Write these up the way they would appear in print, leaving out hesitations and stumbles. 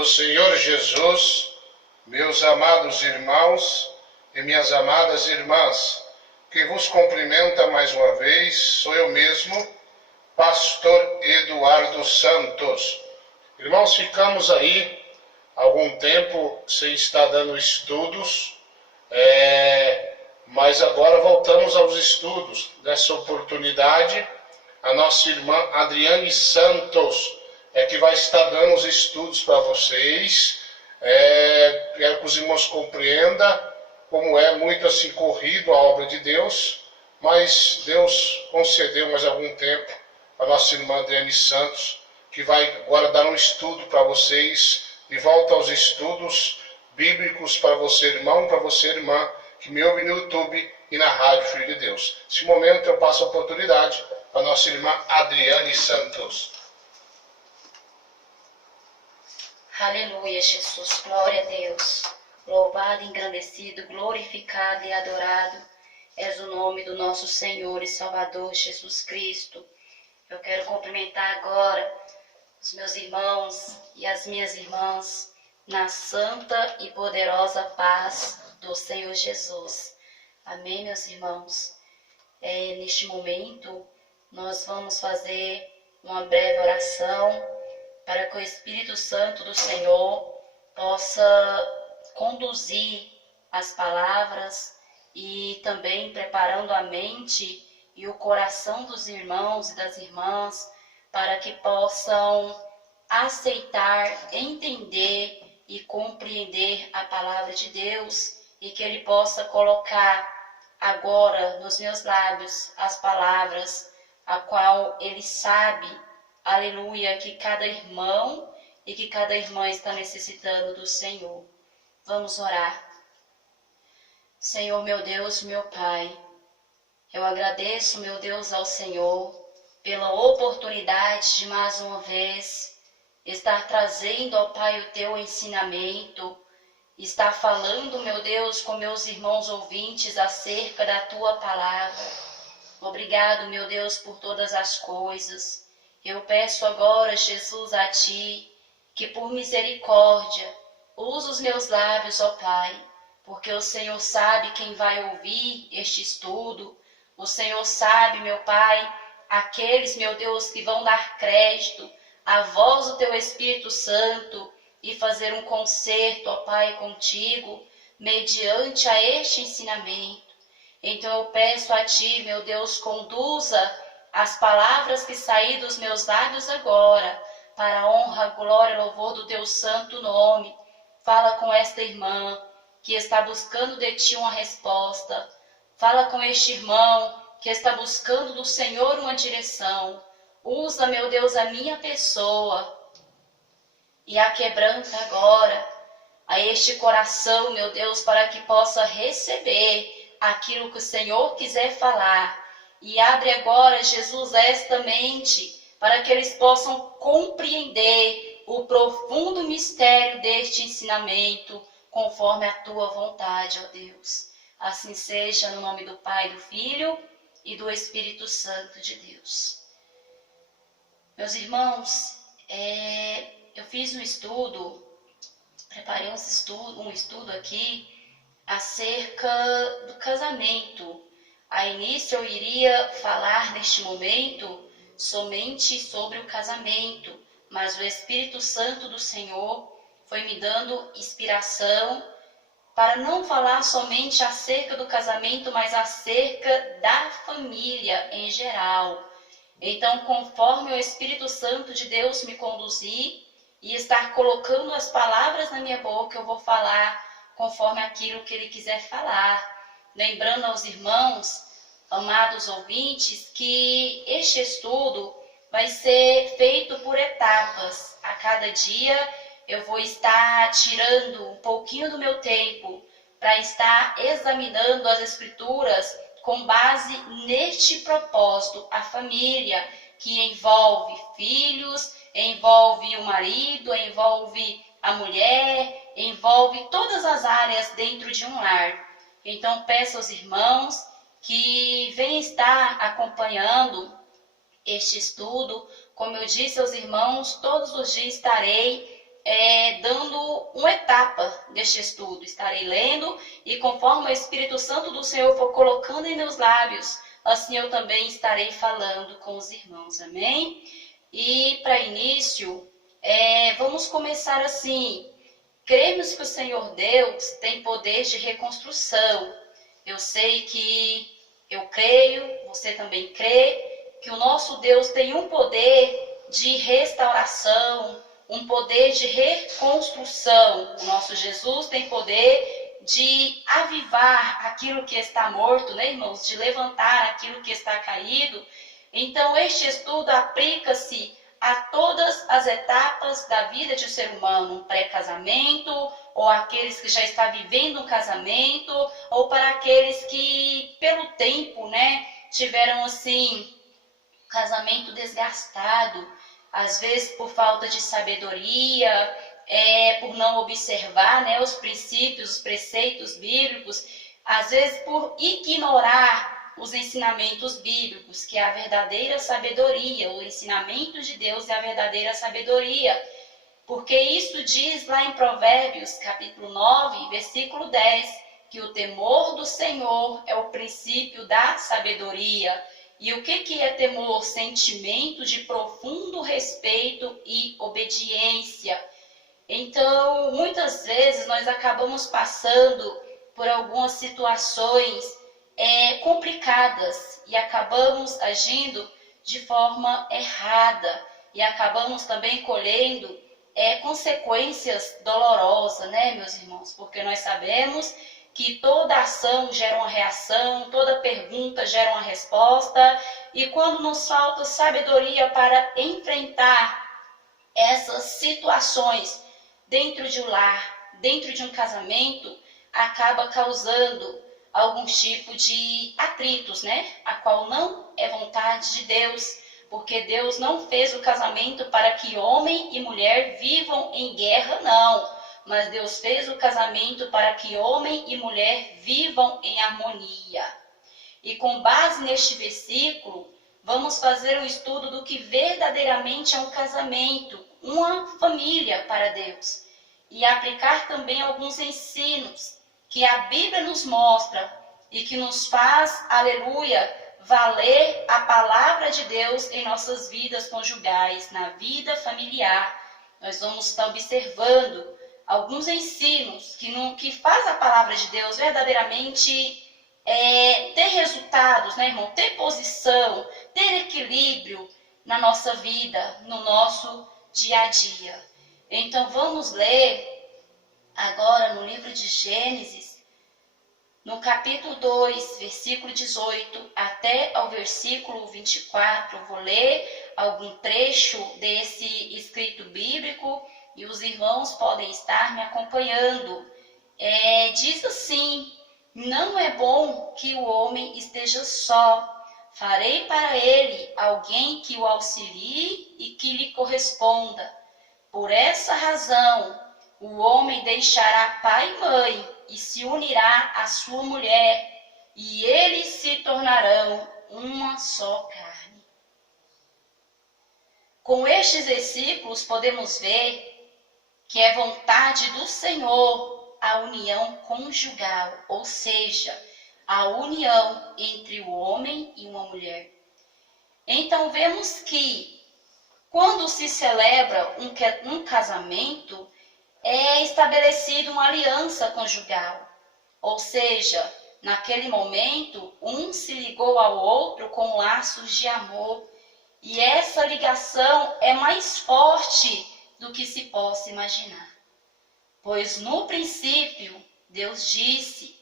do Senhor Jesus, meus amados irmãos e minhas amadas irmãs, que vos cumprimenta mais uma vez, sou eu mesmo, Pastor Eduardo Santos. Irmãos, ficamos aí algum tempo sem estar dando estudos, mas agora voltamos aos estudos. Nessa oportunidade, a nossa irmã Adriane Santos que vai estar dando os estudos para vocês. Quero que os irmãos compreendam como é muito assim corrido a obra de Deus, mas Deus concedeu mais algum tempo a nossa irmã Adriane Santos, que vai agora dar um estudo para vocês, de volta aos estudos bíblicos para você, irmão, para você, irmã, que me ouve no YouTube e na Rádio Filho de Deus. Nesse momento eu passo a oportunidade para a nossa irmã Adriane Santos. Aleluia, Jesus, glória a Deus. Louvado, engrandecido, glorificado e adorado és o nome do nosso Senhor e Salvador Jesus Cristo. Eu quero cumprimentar agora os meus irmãos e as minhas irmãs na santa e poderosa paz do Senhor Jesus. Amém, meus irmãos? Neste momento, nós vamos fazer uma breve oração para que o Espírito Santo do Senhor possa conduzir as palavras e também preparando a mente e o coração dos irmãos e das irmãs para que possam aceitar, entender e compreender a palavra de Deus e que Ele possa colocar agora nos meus lábios as palavras a qual Ele sabe, aleluia, que cada irmão e que cada irmã está necessitando do Senhor. Vamos orar. Senhor, meu Deus, meu Pai, eu agradeço, meu Deus, ao Senhor pela oportunidade de mais uma vez estar trazendo, ó Pai, o Teu ensinamento, estar falando, meu Deus, com meus irmãos ouvintes acerca da Tua palavra. Obrigado, meu Deus, por todas as coisas. Eu peço agora, Jesus, a Ti, que por misericórdia, use os meus lábios, ó Pai, porque o Senhor sabe quem vai ouvir este estudo. O Senhor sabe, meu Pai, aqueles, meu Deus, que vão dar crédito à voz do Teu Espírito Santo e fazer um concerto, ó Pai, contigo, mediante a este ensinamento. Então eu peço a Ti, meu Deus, conduza as palavras que saí dos meus lábios agora, para a honra, glória e louvor do Teu santo nome. Fala com esta irmã que está buscando de Ti uma resposta. Fala com este irmão que está buscando do Senhor uma direção. Usa, meu Deus, a minha pessoa e a quebranta agora a este coração, meu Deus, para que possa receber aquilo que o Senhor quiser falar. E abre agora, Jesus, esta mente, para que eles possam compreender o profundo mistério deste ensinamento, conforme a Tua vontade, ó Deus. Assim seja, no nome do Pai, do Filho e do Espírito Santo de Deus. Meus irmãos, eu fiz um estudo, preparei um estudo aqui acerca do casamento. A início eu iria falar neste momento somente sobre o casamento, mas o Espírito Santo do Senhor foi me dando inspiração para não falar somente acerca do casamento, mas acerca da família em geral. Então, conforme o Espírito Santo de Deus me conduzir e estar colocando as palavras na minha boca, eu vou falar conforme aquilo que Ele quiser falar. Lembrando aos irmãos, amados ouvintes, que este estudo vai ser feito por etapas. A cada dia eu vou estar tirando um pouquinho do meu tempo para estar examinando as Escrituras com base neste propósito, a família, que envolve filhos, envolve o marido, envolve a mulher, envolve todas as áreas dentro de um lar. Então peço aos irmãos que venham estar acompanhando este estudo. Como eu disse aos irmãos, todos os dias estarei dando uma etapa deste estudo. Estarei lendo e conforme o Espírito Santo do Senhor for colocando em meus lábios, assim eu também estarei falando com os irmãos. Amém? E para início, vamos começar assim. Cremos que o Senhor Deus tem poder de reconstrução. Eu sei que eu creio, você também crê, que o nosso Deus tem um poder de restauração, um poder de reconstrução. O nosso Jesus tem poder de avivar aquilo que está morto, né, irmãos? De levantar aquilo que está caído. Então, este estudo aplica-se a todas as etapas da vida de um ser humano, um pré-casamento, ou aqueles que já estão vivendo um casamento, ou para aqueles que, pelo tempo, né, tiveram, assim, casamento desgastado, às vezes por falta de sabedoria, por não observar, né, os princípios, os preceitos bíblicos, às vezes por ignorar os ensinamentos bíblicos, que é a verdadeira sabedoria, o ensinamento de Deus é a verdadeira sabedoria. Porque isso diz lá em Provérbios, capítulo 9, versículo 10, que o temor do Senhor é o princípio da sabedoria. E o que é temor? Sentimento de profundo respeito e obediência. Então, muitas vezes nós acabamos passando por algumas situações complicadas e acabamos agindo de forma errada e acabamos também colhendo consequências dolorosas, né, meus irmãos? Porque nós sabemos que toda ação gera uma reação, toda pergunta gera uma resposta, e quando nos falta sabedoria para enfrentar essas situações dentro de um lar, dentro de um casamento, acaba causando algum tipo de atritos, né? A qual não é vontade de Deus, porque Deus não fez o casamento para que homem e mulher vivam em guerra, não. Mas Deus fez o casamento para que homem e mulher vivam em harmonia. E com base neste versículo, vamos fazer um estudo do que verdadeiramente é um casamento, uma família para Deus. E aplicar também alguns ensinos que a Bíblia nos mostra e que nos faz, aleluia, valer a palavra de Deus em nossas vidas conjugais, na vida familiar. Nós vamos estar observando alguns ensinos que faz a palavra de Deus verdadeiramente ter resultados, né, irmão? Ter posição, ter equilíbrio na nossa vida, no nosso dia a dia. Então vamos ler agora no livro de Gênesis, no capítulo 2, versículo 18 até ao versículo 24. Eu vou ler algum trecho desse escrito bíblico e os irmãos podem estar me acompanhando. Diz assim: não é bom que o homem esteja só. Farei para ele alguém que o auxilie e que lhe corresponda. Por essa razão, o homem deixará pai e mãe e se unirá à sua mulher, e eles se tornarão uma só carne. Com estes versículos podemos ver que é vontade do Senhor a união conjugal, ou seja, a união entre o homem e uma mulher. Então vemos que quando se celebra um casamento, é estabelecida uma aliança conjugal. Ou seja, naquele momento, um se ligou ao outro com laços de amor. E essa ligação é mais forte do que se possa imaginar. Pois no princípio, Deus disse: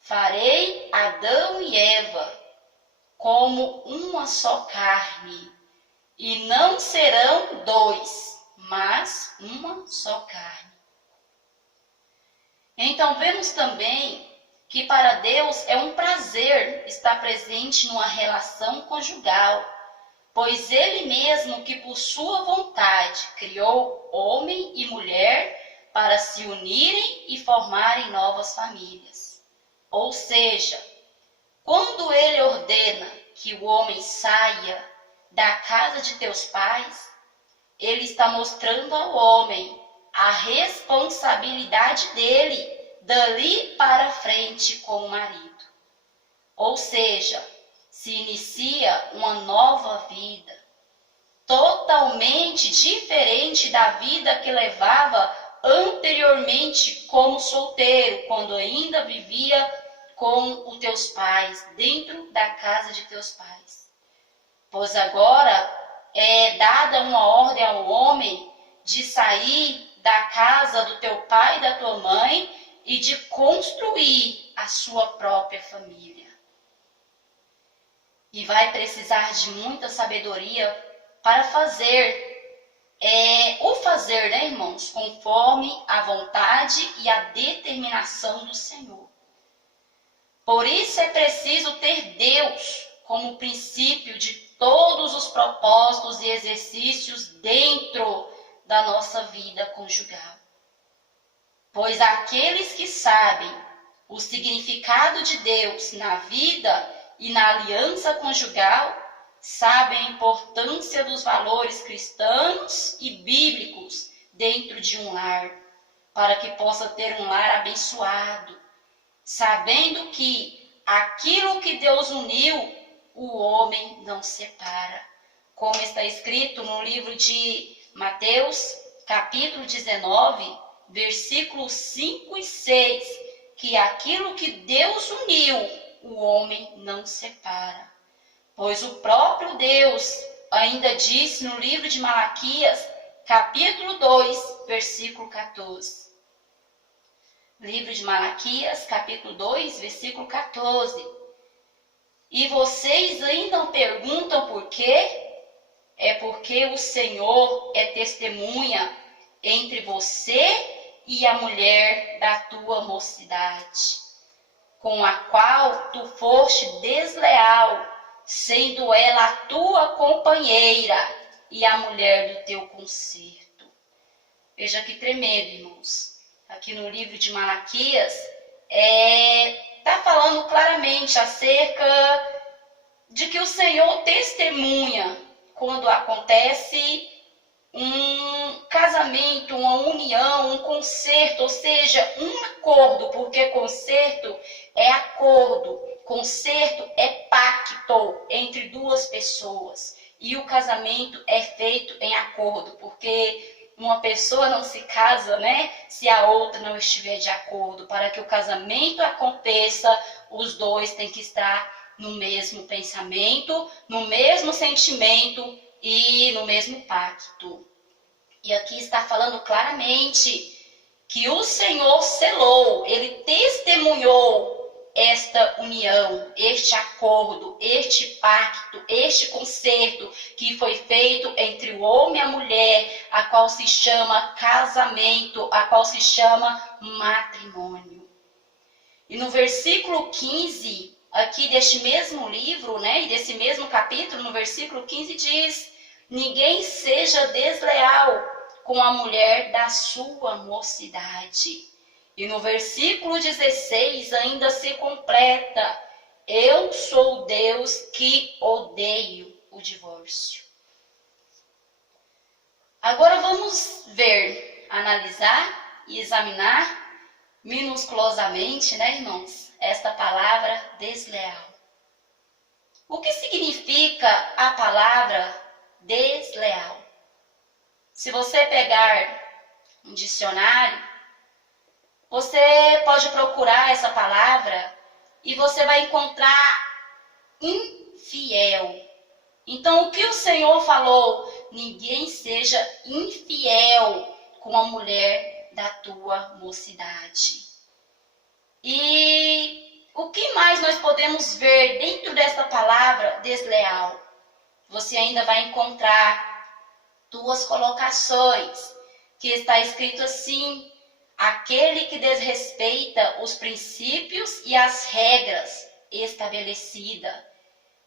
farei Adão e Eva como uma só carne, e não serão dois, mas uma só carne. Então vemos também que para Deus é um prazer estar presente numa relação conjugal, pois Ele mesmo que por sua vontade criou homem e mulher para se unirem e formarem novas famílias. Ou seja, quando Ele ordena que o homem saia da casa de teus pais, Ele está mostrando ao homem a responsabilidade dele dali para frente com o marido. Ou seja, se inicia uma nova vida, totalmente diferente da vida que levava anteriormente como solteiro, quando ainda vivia com os teus pais, dentro da casa de teus pais. Pois agora é dada uma ordem ao homem de sair da casa do teu pai e da tua mãe e de construir a sua própria família. E vai precisar de muita sabedoria para fazer, né, irmãos, conforme a vontade e a determinação do Senhor. Por isso é preciso ter Deus como princípio de todos os propósitos e exercícios dentro da nossa vida conjugal. Pois aqueles que sabem o significado de Deus na vida e na aliança conjugal, sabem a importância dos valores cristãos e bíblicos dentro de um lar, para que possa ter um lar abençoado, sabendo que aquilo que Deus uniu, o homem não separa. Como está escrito no livro de Mateus, capítulo 19, versículos 5 e 6, que aquilo que Deus uniu, o homem não separa. Pois o próprio Deus ainda disse no livro de Malaquias, capítulo 2, versículo 14. Livro de Malaquias, capítulo 2, versículo 14. E vocês ainda perguntam por quê? É porque o Senhor é testemunha entre você e a mulher da tua mocidade, com a qual tu foste desleal, sendo ela a tua companheira e a mulher do teu concerto. Veja que tremendo, irmãos. Aqui no livro de Malaquias, está falando claramente acerca de que o Senhor testemunha quando acontece um casamento, uma união, um concerto, ou seja, um acordo, porque concerto é acordo, concerto é pacto entre duas pessoas. E o casamento é feito em acordo, porque uma pessoa não se casa, né, se a outra não estiver de acordo. Para que o casamento aconteça, os dois têm que estar no mesmo pensamento, no mesmo sentimento e no mesmo pacto. E aqui está falando claramente que o Senhor selou, ele testemunhou esta união, este acordo, este pacto, este concerto que foi feito entre o homem e a mulher, a qual se chama casamento, a qual se chama matrimônio. E no versículo 15, aqui deste mesmo livro, né, e desse mesmo capítulo, no versículo 15 diz: ninguém seja desleal com a mulher da sua mocidade. E no versículo 16 ainda se completa: eu sou Deus que odeio o divórcio. Agora vamos ver, analisar e examinar minuciosamente, né, irmãos, esta palavra desleal. O que significa a palavra desleal? Se você pegar um dicionário, você pode procurar essa palavra e você vai encontrar infiel. Então, o que o Senhor falou? Ninguém seja infiel com a mulher da tua mocidade. E o que mais nós podemos ver dentro dessa palavra desleal? Você ainda vai encontrar duas colocações, que está escrito assim: aquele que desrespeita os princípios e as regras estabelecidas.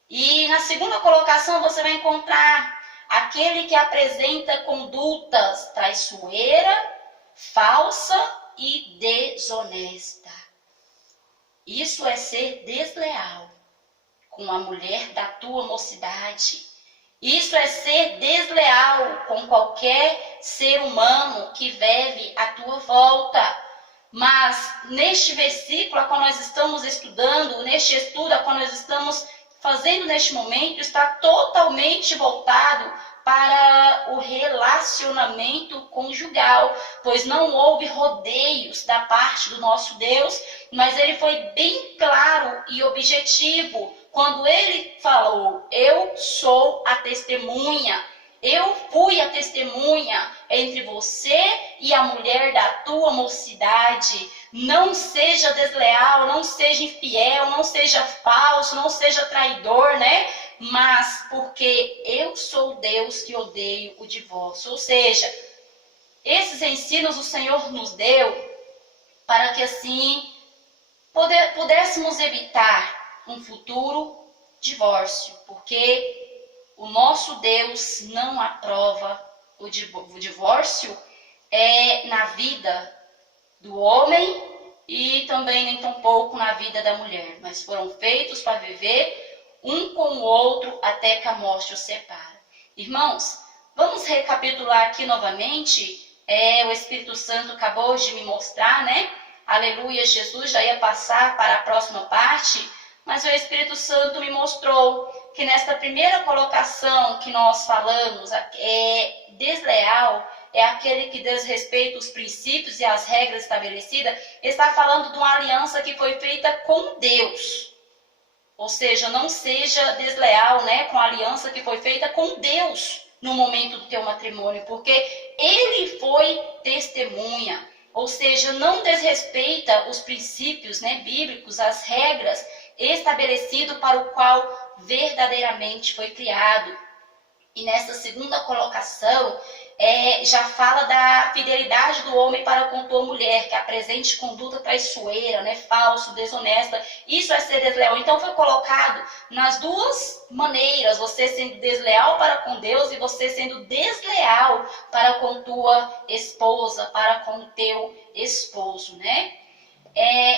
E na segunda colocação você vai encontrar aquele que apresenta condutas traiçoeira, falsa e desonesta. Isso é ser desleal com a mulher da tua mocidade. Isso é ser desleal com qualquer ser humano que vive à tua volta. Mas neste versículo a qual nós estamos estudando, neste estudo a qual nós estamos fazendo neste momento, está totalmente voltado para o relacionamento conjugal, pois não houve rodeios da parte do nosso Deus, mas ele foi bem claro e objetivo quando ele falou: eu sou a testemunha, eu fui a testemunha entre você e a mulher da tua mocidade. Não seja desleal, não seja infiel, não seja falso, não seja traidor, né? Mas porque eu sou Deus que odeio o divórcio. Ou seja, esses ensinos o Senhor nos deu para que assim pudéssemos evitar um futuro divórcio, porque o nosso Deus não aprova o divórcio na vida do homem e também nem tampouco na vida da mulher, mas foram feitos para viver um com o outro até que a morte os separa. Irmãos, vamos recapitular aqui novamente. O Espírito Santo acabou de me mostrar, né? Aleluia, Jesus já ia passar para a próxima parte, mas o Espírito Santo me mostrou que nesta primeira colocação que nós falamos, desleal, é aquele que desrespeita os princípios e as regras estabelecidas, está falando de uma aliança que foi feita com Deus. Ou seja, não seja desleal, né, com a aliança que foi feita com Deus no momento do teu matrimônio, porque ele foi testemunha. Ou seja, não desrespeita os princípios, né, bíblicos, as regras estabelecidas para o qual verdadeiramente foi criado. E nessa segunda colocação, já fala da fidelidade do homem para com tua mulher, que apresente conduta traiçoeira, né, falso, desonesta. Isso é ser desleal. Então foi colocado nas duas maneiras, você sendo desleal para com Deus e você sendo desleal para com tua esposa, para com o teu esposo, né?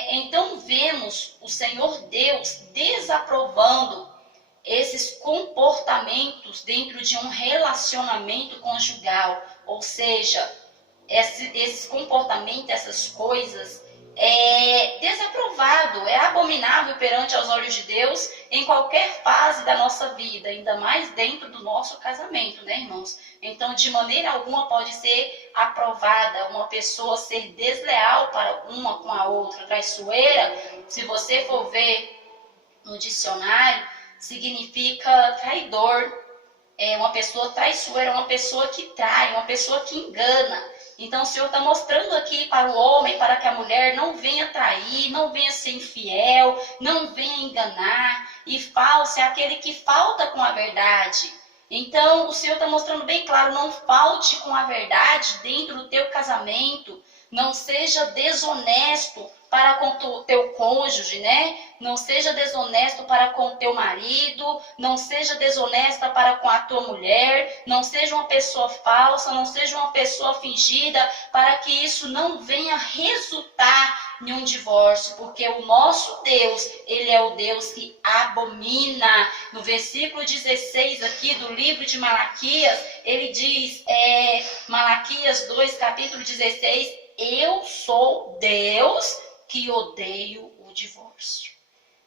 Então vemos o Senhor Deus desaprovando esses comportamentos dentro de um relacionamento conjugal. Ou seja, esses comportamentos, essas coisas, é desaprovado, é abominável perante aos olhos de Deus em qualquer fase da nossa vida, ainda mais dentro do nosso casamento, né, irmãos? Então, de maneira alguma pode ser aprovada uma pessoa ser desleal para uma com a outra, traiçoeira. Se você for ver no dicionário, significa traidor. Uma pessoa traiçoeira, uma pessoa que trai, uma pessoa que engana. Então o Senhor está mostrando aqui para o homem, para que a mulher não venha trair, não venha ser infiel, não venha enganar. E falso é aquele que falta com a verdade. Então o Senhor está mostrando bem claro: não falte com a verdade dentro do teu casamento. Não seja desonesto para com o teu cônjuge, né? Não seja desonesto para com o teu marido, não seja desonesta para com a tua mulher, não seja uma pessoa falsa, não seja uma pessoa fingida, para que isso não venha resultar em um divórcio, porque o nosso Deus, ele é o Deus que abomina. No versículo 16 aqui do livro de Malaquias, ele diz, Malaquias 2, capítulo 16, eu sou Deus que odeio o divórcio.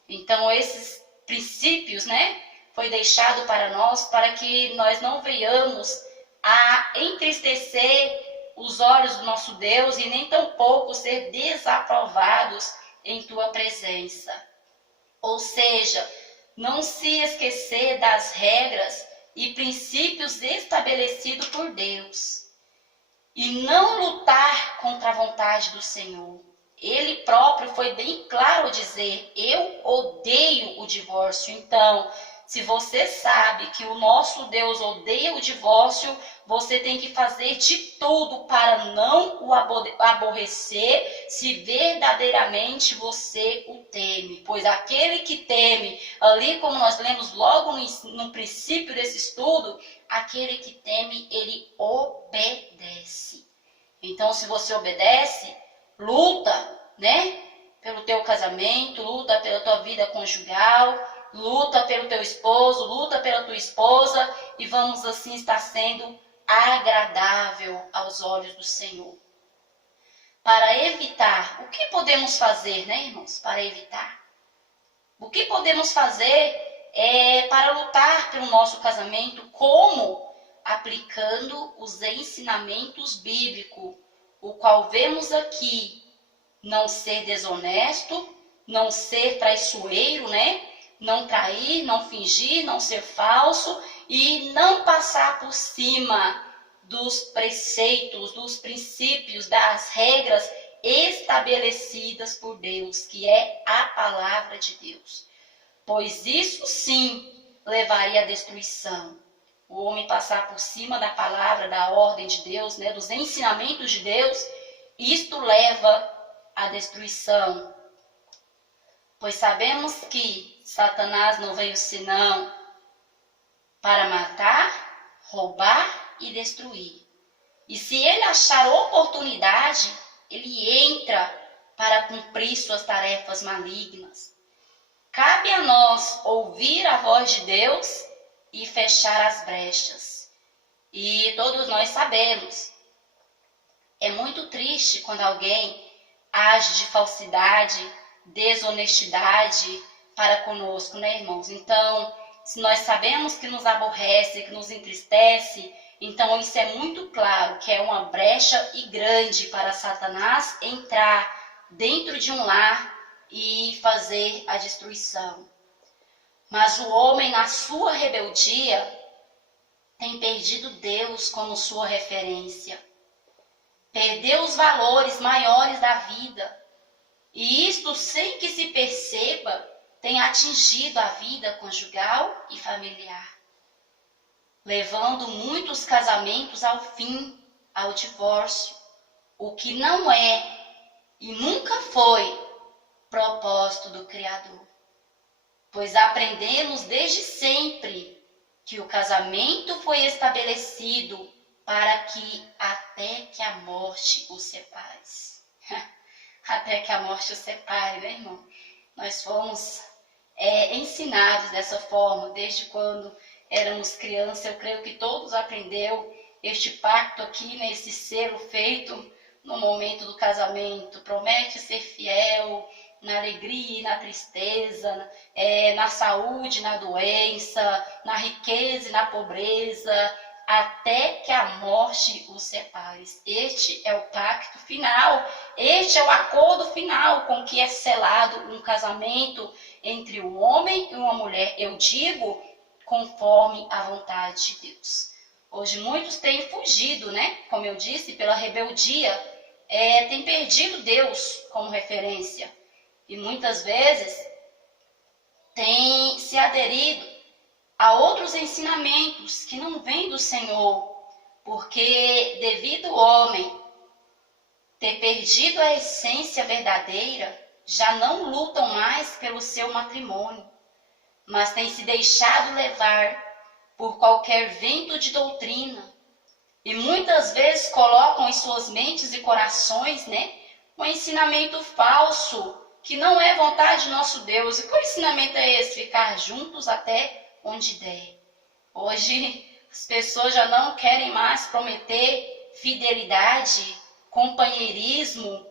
Então, esses princípios, né, foi deixado para nós, para que nós não venhamos a entristecer os olhos do nosso Deus e nem tampouco ser desaprovados em tua presença. Ou seja, não se esquecer das regras e princípios estabelecidos por Deus e não lutar contra a vontade do Senhor. Ele próprio foi bem claro ao dizer: eu odeio o divórcio. Então, se você sabe que o nosso Deus odeia o divórcio, você tem que fazer de tudo para não o aborrecer, se verdadeiramente você o teme. Pois aquele que teme, ali como nós lemos logo no princípio desse estudo, aquele que teme, ele obedece. Então, se você obedece, luta, né, pelo teu casamento, luta pela tua vida conjugal, luta pelo teu esposo, luta pela tua esposa e vamos assim estar sendo agradável aos olhos do Senhor. Para evitar, o que podemos fazer, né, irmãos? Para evitar. O que podemos fazer para lutar pelo nosso casamento? Como? Aplicando os ensinamentos bíblicos, o qual vemos aqui. Não ser desonesto, não ser traiçoeiro, né? Não trair, não fingir, não ser falso e não passar por cima dos preceitos, dos princípios, das regras estabelecidas por Deus, que é a palavra de Deus. Pois isso sim levaria à destruição. O homem passar por cima da palavra, da ordem de Deus, né, dos ensinamentos de Deus, isto leva à destruição. Pois sabemos que Satanás não veio senão para matar, roubar e destruir. E se ele achar oportunidade, ele entra para cumprir suas tarefas malignas. Cabe a nós ouvir a voz de Deus e fechar as brechas. E todos nós sabemos, é muito triste quando alguém age de falsidade, desonestidade para conosco, né, irmãos? Então, se nós sabemos que nos aborrece, que nos entristece, então isso é muito claro que é uma brecha e grande para Satanás entrar dentro de um lar e fazer a destruição. Mas o homem, na sua rebeldia, tem perdido Deus como sua referência. Perdeu os valores maiores da vida. E isto, sem que se perceba, tem atingido a vida conjugal e familiar, levando muitos casamentos ao fim, ao divórcio, o que não é e nunca foi propósito do Criador. Pois aprendemos desde sempre que o casamento foi estabelecido para que até que a morte os separe. Até que a morte os separe, né, irmão? Nós fomos ensinados dessa forma, desde quando éramos crianças. Eu creio que todos aprenderam este pacto aqui, né, esse selo feito no momento do casamento. Promete ser fiel na alegria e na tristeza, na saúde, na doença, na riqueza e na pobreza, até que a morte os separe. Este é o pacto final, este é o acordo final com que é selado um casamento entre um homem e uma mulher. Eu digo, conforme a vontade de Deus. Hoje muitos têm fugido, né? Como eu disse, pela rebeldia, têm perdido Deus como referência. E muitas vezes têm se aderido a outros ensinamentos que não vêm do Senhor, porque devido ao homem ter perdido a essência verdadeira, já não lutam mais pelo seu matrimônio, mas têm se deixado levar por qualquer vento de doutrina e muitas vezes colocam em suas mentes e corações, né, um ensinamento falso que não é vontade de nosso Deus. E qual ensinamento é esse? Ficar juntos até onde der. Hoje as pessoas já não querem mais prometer fidelidade, companheirismo,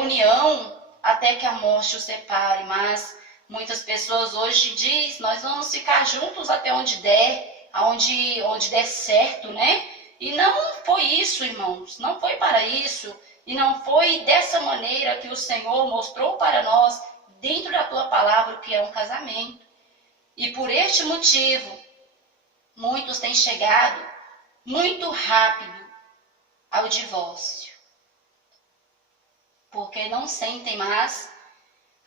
união até que a morte os separe, mas muitas pessoas hoje dizem, nós vamos ficar juntos até onde der, onde der certo, né? E não foi isso, irmãos, não foi para isso, e não foi dessa maneira que o Senhor mostrou para nós, dentro da tua palavra, o que é um casamento. E por este motivo, muitos têm chegado muito rápido ao divórcio, porque não sentem mais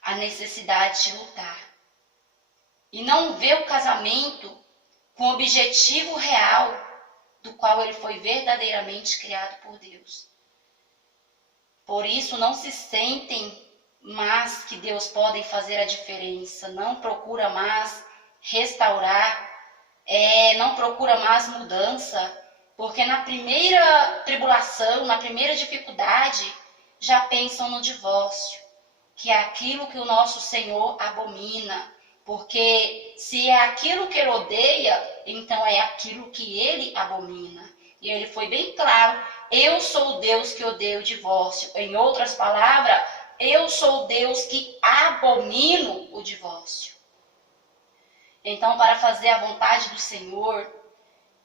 a necessidade de lutar. E não vê o casamento com o objetivo real do qual ele foi verdadeiramente criado por Deus. Por isso não se sentem mais que Deus pode fazer a diferença, não procura mais restaurar, não procura mais mudança, porque na primeira tribulação, na primeira dificuldade, já pensam no divórcio, que é aquilo que o nosso Senhor abomina, Porque se é aquilo que ele odeia, então é aquilo que ele abomina. E ele foi bem claro: eu sou o Deus que odeia o divórcio. Em outras palavras, eu sou o Deus que abomino o divórcio. Então, para fazer a vontade do Senhor,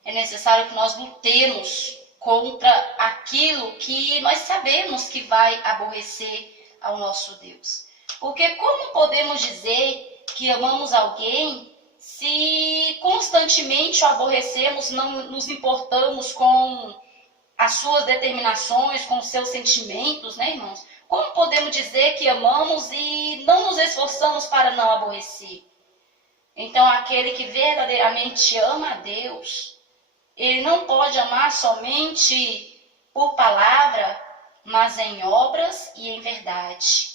é necessário que nós lutemos contra aquilo que nós sabemos que vai aborrecer ao nosso Deus. Porque como podemos dizer que amamos alguém se constantemente o aborrecemos, não nos importamos com as suas determinações, com os seus sentimentos, né, irmãos? Como podemos dizer que amamos e não nos esforçamos para não aborrecer? Então, aquele que verdadeiramente ama a Deus, ele não pode amar somente por palavra, mas em obras e em verdade.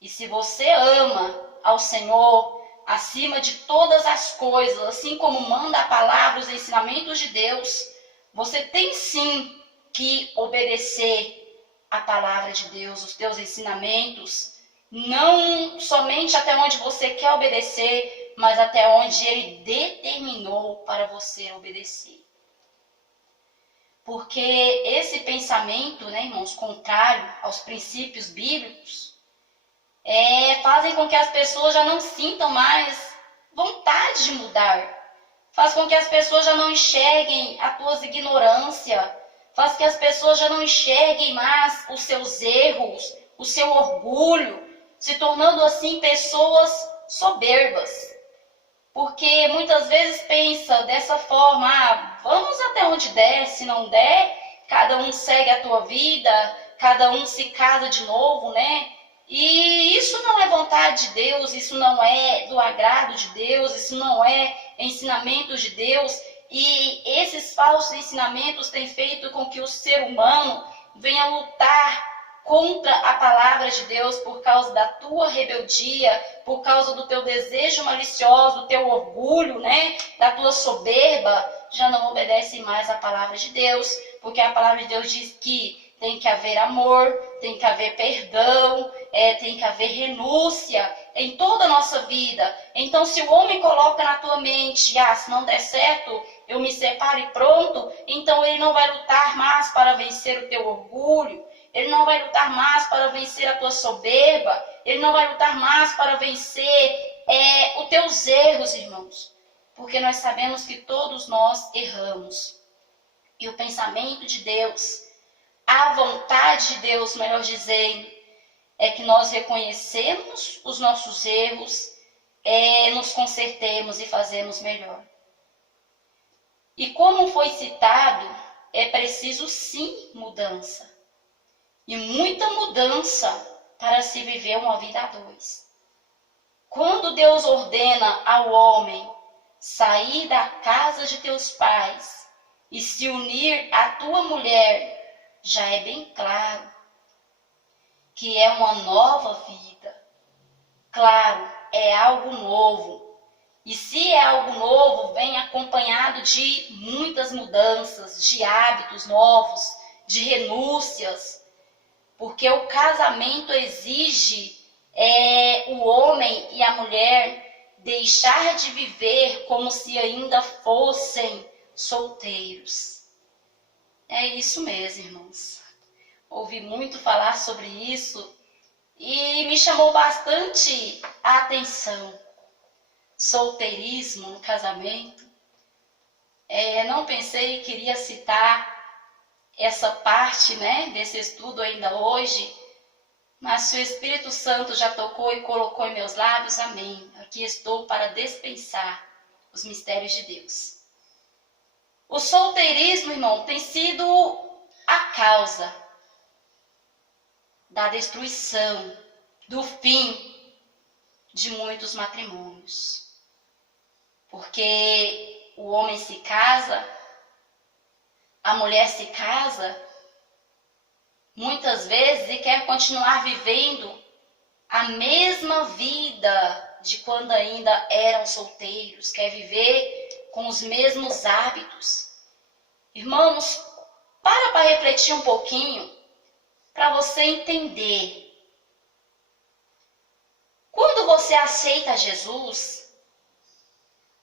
E se você ama ao Senhor acima de todas as coisas, assim como manda a palavra, os ensinamentos de Deus, você tem sim que obedecer a palavra de Deus, os teus ensinamentos, não somente até onde você quer obedecer, mas até onde Ele determinou para você obedecer. Porque esse pensamento, né, irmãos, contrário aos princípios bíblicos, fazem com que as pessoas já não sintam mais vontade de mudar. Faz com que as pessoas já não enxerguem a tua ignorância. Faz que as pessoas já não enxerguem mais os seus erros, o seu orgulho, se tornando assim pessoas soberbas. Porque muitas vezes pensa dessa forma: vamos até onde der, se não der, cada um segue a tua vida, cada um se casa de novo, né? E isso não é vontade de Deus, isso não é do agrado de Deus, isso não é ensinamento de Deus. E esses falsos ensinamentos têm feito com que o ser humano venha lutar contra a palavra de Deus por causa da tua rebeldia, por causa do teu desejo malicioso, do teu orgulho, né? Da tua soberba, já não obedece mais à palavra de Deus, porque a palavra de Deus diz que tem que haver amor, tem que haver perdão, tem que haver renúncia em toda a nossa vida. Então, se o homem coloca na tua mente: se não der certo, eu me separo e pronto, então ele não vai lutar mais para vencer o teu orgulho, ele não vai lutar mais para vencer a tua soberba, ele não vai lutar mais para vencer os teus erros, irmãos. Porque nós sabemos que todos nós erramos. E o pensamento de Deus, a vontade de Deus, melhor dizendo, é que nós reconhecemos os nossos erros, nos consertemos e fazemos melhor. E como foi citado, é preciso sim mudança. E muita mudança para se viver uma vida a dois. Quando Deus ordena ao homem sair da casa de teus pais e se unir à tua mulher, já é bem claro que é uma nova vida. Claro, é algo novo. E se é algo novo, vem acompanhado de muitas mudanças, de hábitos novos, de renúncias. Porque o casamento exige o homem e a mulher deixar de viver como se ainda fossem solteiros. É isso mesmo, irmãos. Ouvi muito falar sobre isso e me chamou bastante a atenção. Solteirismo no casamento. Não pensei que iria citar essa parte, né, desse estudo ainda hoje, mas se o Espírito Santo já tocou e colocou em meus lábios, amém. Aqui estou para dispensar os mistérios de Deus. O solteirismo, irmão, tem sido a causa da destruição, do fim de muitos matrimônios. Porque o homem se casa, a mulher se casa, muitas vezes, e quer continuar vivendo a mesma vida de quando ainda eram solteiros, quer viver com os mesmos hábitos. Irmãos, para refletir um pouquinho, para você entender. Quando você aceita Jesus,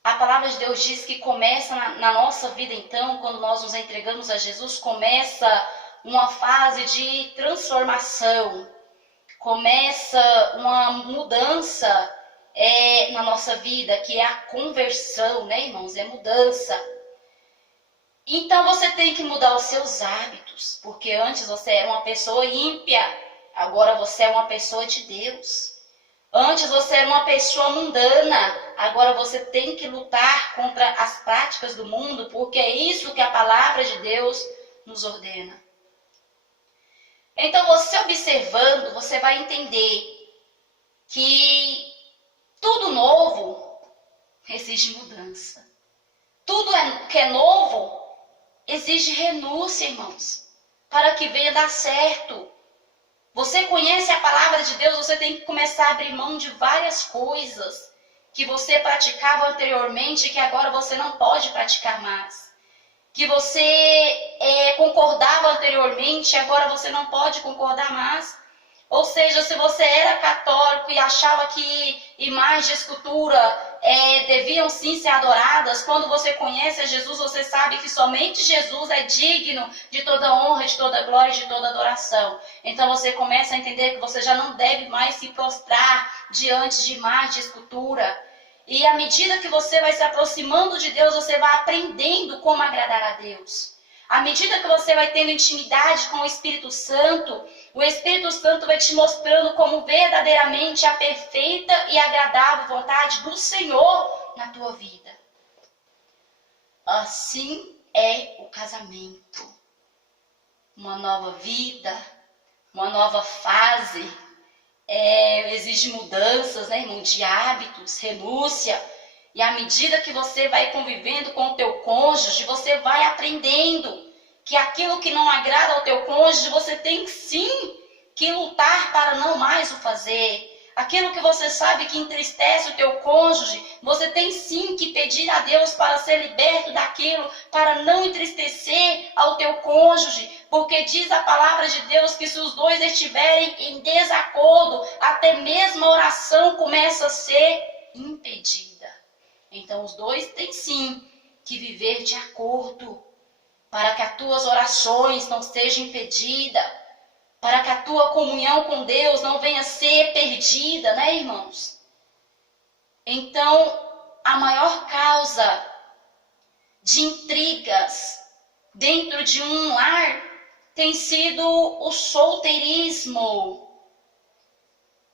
A palavra de Deus diz que começa na nossa vida, então, quando nós nos entregamos a Jesus, começa uma fase de transformação, começa uma mudança na nossa vida, que é a conversão, né, irmãos? É mudança. Então você tem que mudar os seus hábitos, porque antes você era uma pessoa ímpia, agora você é uma pessoa de Deus. Antes você era uma pessoa mundana, agora você tem que lutar contra as práticas do mundo, porque é isso que a palavra de Deus nos ordena. Então você observando, você vai entender que tudo novo exige mudança. Tudo que é novo exige renúncia, irmãos, para que venha dar certo. Você conhece a palavra de Deus, você tem que começar a abrir mão de várias coisas que você praticava anteriormente e que agora você não pode praticar mais. Que você concordava anteriormente e agora você não pode concordar mais. Ou seja, se você era católico e achava que imagens de escultura deviam sim ser adoradas, quando você conhece a Jesus, você sabe que somente Jesus é digno de toda honra, de toda glória e de toda adoração. Então você começa a entender que você já não deve mais se prostrar diante de imagens de escultura. E à medida que você vai se aproximando de Deus, você vai aprendendo como agradar a Deus. À medida que você vai tendo intimidade com o Espírito Santo vai te mostrando como verdadeiramente a perfeita e agradável vontade do Senhor na tua vida. Assim é o casamento. Uma nova vida, uma nova fase, exige mudanças, né, irmão, de hábitos, renúncia. E à medida que você vai convivendo com o teu cônjuge, você vai aprendendo que aquilo que não agrada ao teu cônjuge, você tem sim que lutar para não mais o fazer. Aquilo que você sabe que entristece o teu cônjuge, você tem sim que pedir a Deus para ser liberto daquilo, para não entristecer ao teu cônjuge, porque diz a palavra de Deus que se os dois estiverem em desacordo, até mesmo a oração começa a ser impedida. Então os dois têm sim que viver de acordo, para que as tuas orações não sejam impedidas, para que a tua comunhão com Deus não venha a ser perdida, né, irmãos? Então, a maior causa de intrigas dentro de um lar tem sido o solteirismo.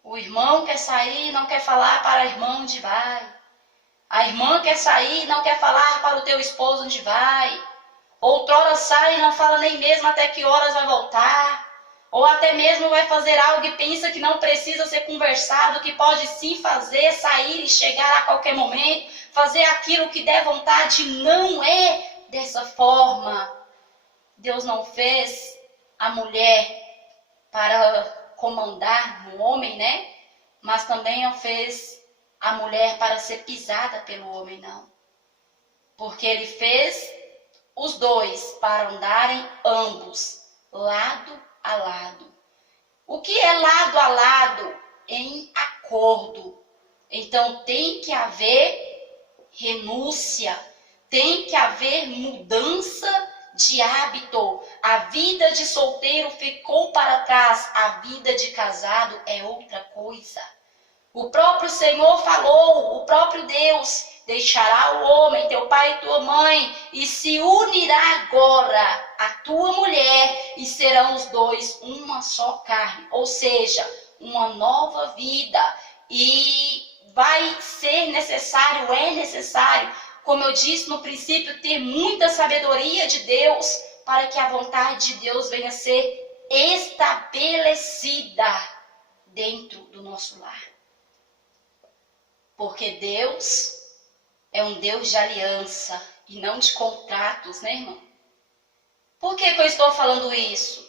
O irmão quer sair, não quer falar para a irmã onde vai. A irmã quer sair, não quer falar para o teu esposo onde vai. Outrora sai e não fala nem mesmo até que horas vai voltar. Ou até mesmo vai fazer algo e pensa que não precisa ser conversado, que pode sim fazer, sair e chegar a qualquer momento, fazer aquilo que der vontade. Não é dessa forma. Deus não fez a mulher para comandar no homem, né? Mas também não fez a mulher para ser pisada pelo homem, não. Porque ele fez os dois para andarem ambos, lado a lado. O que é lado a lado? Em acordo. Então tem que haver renúncia, tem que haver mudança de hábito. A vida de solteiro ficou para trás, a vida de casado é outra coisa. O próprio Senhor falou, o próprio Deus: deixará o homem, teu pai e tua mãe, e se unirá agora a tua mulher, e serão os dois uma só carne. Ou seja, uma nova vida. E vai ser necessário, é necessário, como eu disse no princípio, ter muita sabedoria de Deus, para que a vontade de Deus venha a ser estabelecida dentro do nosso lar. Porque Deus é um Deus de aliança e não de contratos, né, irmão? Por que eu estou falando isso?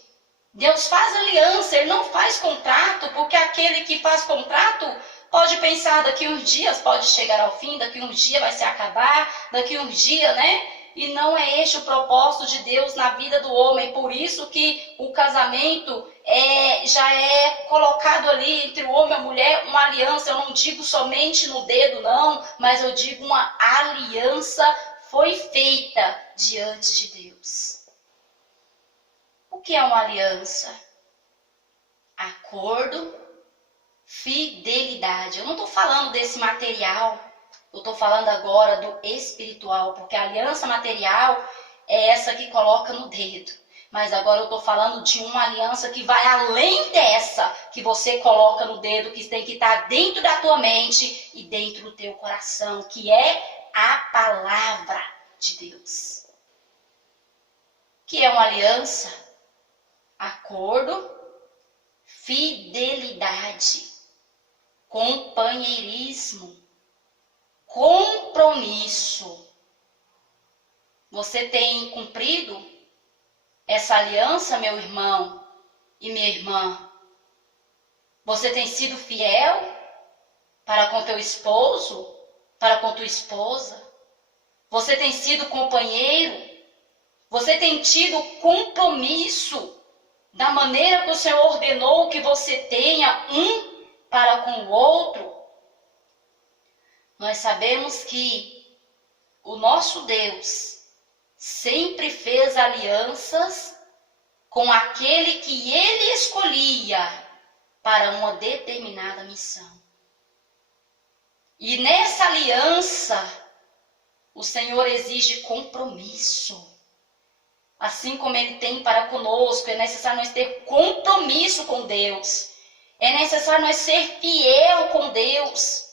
Deus faz aliança, Ele não faz contrato, porque aquele que faz contrato pode pensar daqui uns dias pode chegar ao fim, daqui uns dias vai se acabar, daqui uns dias, né? E não é este o propósito de Deus na vida do homem. Por isso que o casamento já é colocado ali entre o homem e a mulher uma aliança. Eu não digo somente no dedo, não, mas eu digo uma aliança foi feita diante de Deus. O que é uma aliança? Acordo, fidelidade. Eu não estou falando desse material, eu estou falando agora do espiritual, porque a aliança material é essa que coloca no dedo. Mas agora eu estou falando de uma aliança que vai além dessa, que você coloca no dedo, que tem que estar dentro da tua mente e dentro do teu coração, que é a palavra de Deus. Que é uma aliança? Acordo, fidelidade, companheirismo, compromisso. Você tem cumprido essa aliança, meu irmão e minha irmã? Você tem sido fiel para com teu esposo, para com tua esposa? Você tem sido companheiro? Você tem tido compromisso da maneira que o Senhor ordenou que você tenha um para com o outro? Nós sabemos que o nosso Deus sempre fez alianças com aquele que ele escolhia para uma determinada missão. E nessa aliança, o Senhor exige compromisso. Assim como ele tem para conosco, é necessário nós ter compromisso com Deus. É necessário nós ser fiel com Deus.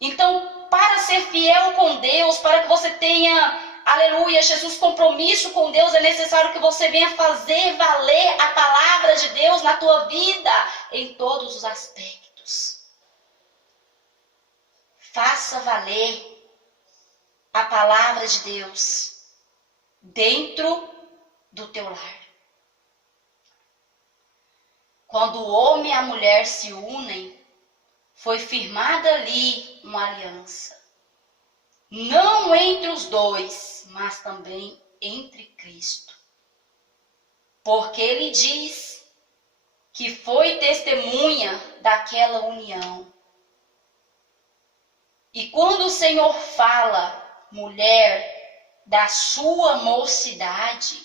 Então, para ser fiel com Deus, para que você tenha, aleluia, Jesus, compromisso com Deus, é necessário que você venha fazer valer a palavra de Deus na tua vida, em todos os aspectos. Faça valer a palavra de Deus dentro do teu lar. Quando o homem e a mulher se unem, foi firmada ali uma aliança. Não entre os dois, mas também entre Cristo. Porque ele diz que foi testemunha daquela união. E quando o Senhor fala, mulher, da sua mocidade,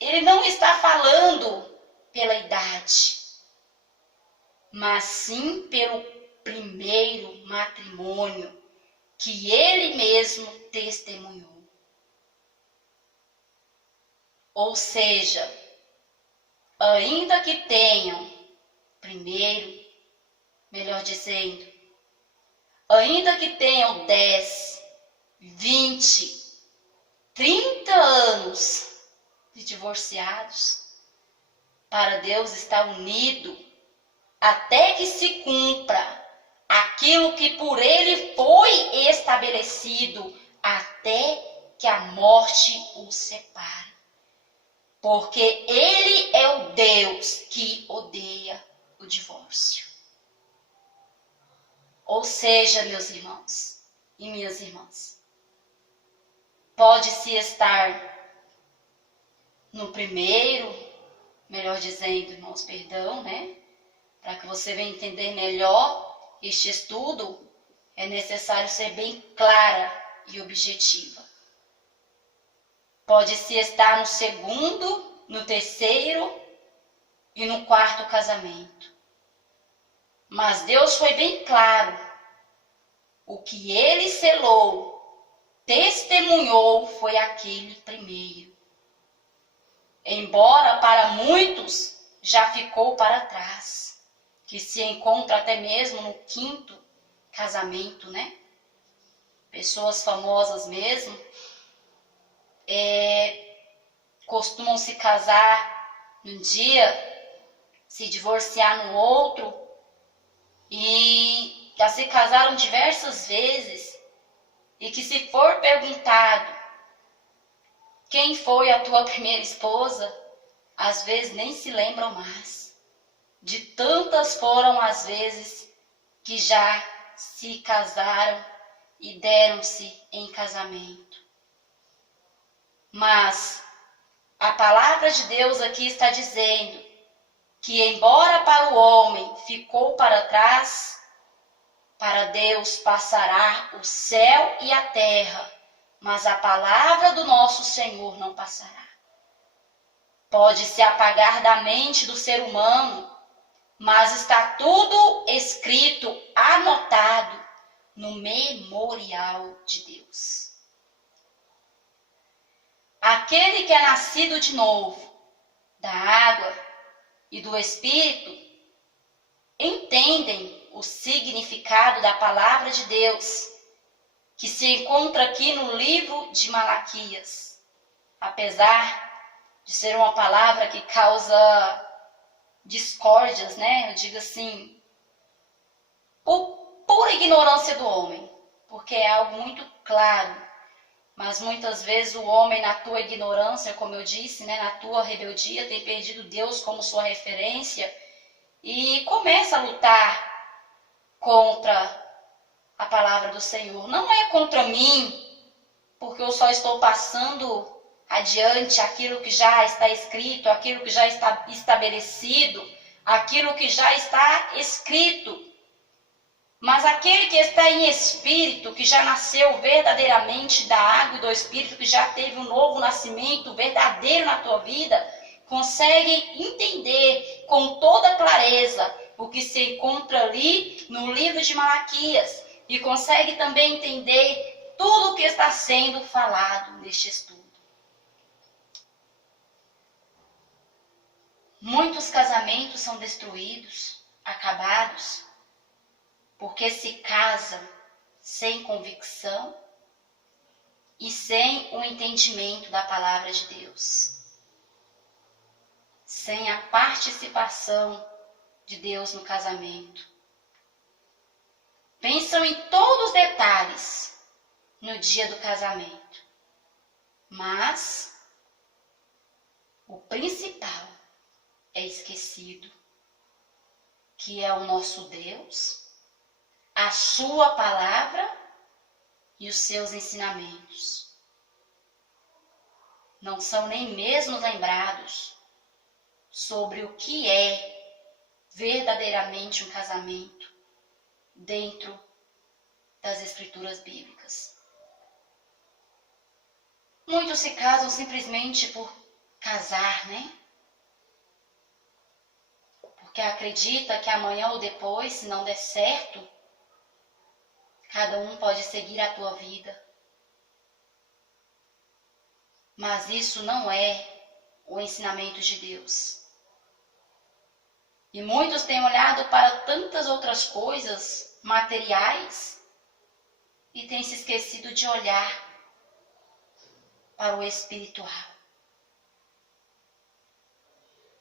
ele não está falando pela idade, mas sim pelo primeiro matrimônio que ele mesmo testemunhou. Ou seja, ainda que tenham, primeiro, melhor dizendo, ainda que tenham 10, 20, 30 anos de divorciados, para Deus estar unido até que se cumpra aquilo que por ele foi estabelecido, até que a morte os separe. Porque ele é o Deus que odeia o divórcio. Ou seja, meus irmãos e minhas irmãs, pode-se estar no primeiro, melhor dizendo, irmãos, perdão, né? Para que você venha entender melhor este estudo, é necessário ser bem clara e objetiva. Pode-se estar no segundo, no terceiro e no quarto casamento. Mas Deus foi bem claro. O que ele selou, testemunhou, foi aquele primeiro. Embora para muitos já ficou para trás, que se encontra até mesmo no quinto casamento, né? Pessoas famosas mesmo, costumam se casar num dia, se divorciar no outro, e já se casaram diversas vezes, e que se for perguntado quem foi a tua primeira esposa, às vezes nem se lembram mais. De tantas foram as vezes que já se casaram e deram-se em casamento. Mas a palavra de Deus aqui está dizendo que embora para o homem ficou para trás, para Deus passará o céu e a terra, mas a palavra do nosso Senhor não passará. Pode se apagar da mente do ser humano, mas está tudo escrito, anotado no memorial de Deus. Aquele que é nascido de novo, da água e do Espírito, entendem o significado da palavra de Deus, que se encontra aqui no livro de Malaquias. Apesar de ser uma palavra que causa discórdias, né? Eu digo assim, por pura ignorância do homem, porque é algo muito claro. Mas muitas vezes o homem, na tua ignorância, como eu disse, né, na tua rebeldia, tem perdido Deus como sua referência e começa a lutar contra a palavra do Senhor. Não é contra mim, porque eu só estou passando adiante aquilo que já está escrito, aquilo que já está estabelecido, aquilo que já está escrito. Mas aquele que está em espírito, que já nasceu verdadeiramente da água e do Espírito, que já teve um novo nascimento verdadeiro na tua vida, consegue entender com toda clareza o que se encontra ali no livro de Malaquias e consegue também entender tudo o que está sendo falado neste estudo. Muitos casamentos são destruídos, acabados, porque se casam sem convicção e sem o entendimento da palavra de Deus, sem a participação de Deus no casamento. Pensam em todos os detalhes no dia do casamento, mas o principal é esquecido, que é o nosso Deus, a sua palavra e os seus ensinamentos. Não são nem mesmo lembrados sobre o que é verdadeiramente um casamento dentro das escrituras bíblicas. Muitos se casam simplesmente por casar, né? Porque acredita que amanhã ou depois, se não der certo, cada um pode seguir a tua vida. Mas isso não é o ensinamento de Deus. E muitos têm olhado para tantas outras coisas materiais e têm se esquecido de olhar para o espiritual.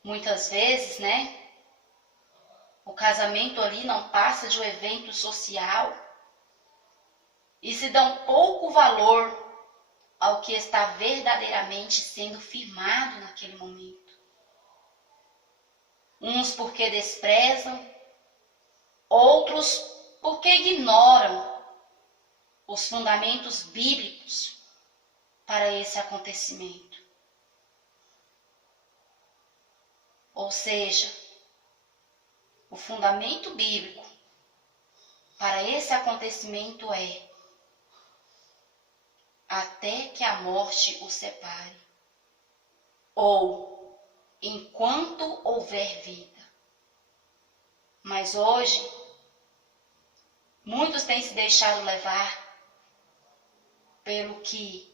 Muitas vezes, né? O casamento ali não passa de um evento social e se dão pouco valor ao que está verdadeiramente sendo firmado naquele momento. Uns porque desprezam, outros porque ignoram os fundamentos bíblicos para esse acontecimento. Ou seja, o fundamento bíblico para esse acontecimento é até que a morte o separe, ou enquanto houver vida. Mas hoje, muitos têm se deixado levar pelo que